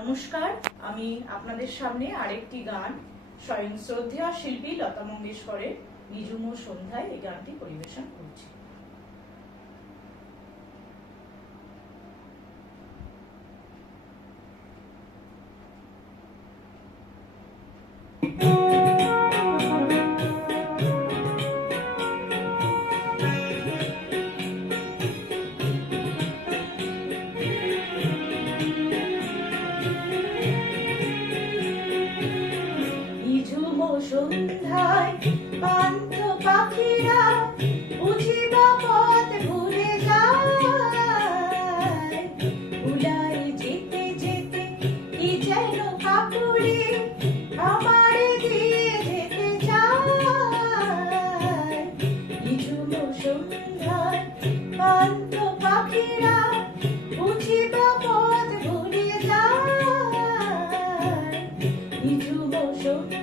নমস্কার, আমি আপনাদের সামনে আরেকটি গান স্বয়ং শ্রদ্ধেয়া শিল্পী লতা মঙ্গেশকরের নিঝুম সন্ধ্যায় এই গানটি পরিবেশন করছি। সন্ধ্যায় পান্থ পাখিরা বুঝিবা পথ ভুলে যায়, উড়াই যেতে যেতে কি যেন কাকুলি আমারে দিয়ে যেতে চায়। নিঝুম সন্ধ্যায় পান্থ পাখিরা বুঝিবা পথ ভুলে যায়, নিঝুম সন্ধ্যায়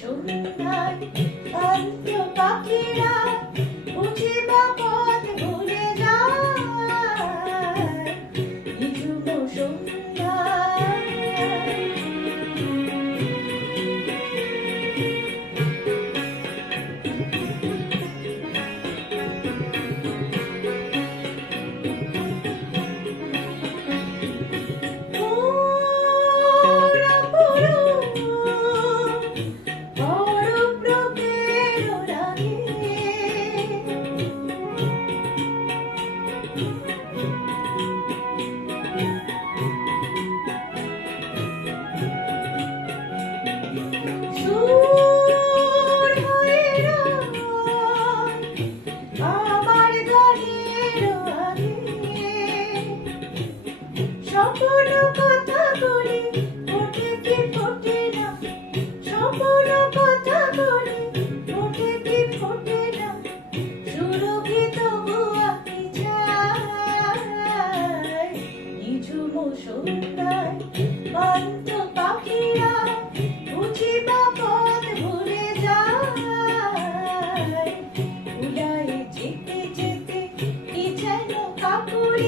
সন্ধ্যায় পান্থ পাখিরা বুঝিবা পথ ভুলে যায়, নিঝুম সন্ধ্যায়। স্বপ্ন কথাগুলি ওঠে কি ফোটে না, স্বপ্ন কথাগুলি ওঠে কি ফোটে না, সুরভি তবু আঁকি যায়। নিঝুম সন্ধ্যায় পান্থ পাখিরা বুঝিবা পথ ভুলে যায়, উড়াই যেতে যেতে কি যেন কাকুলি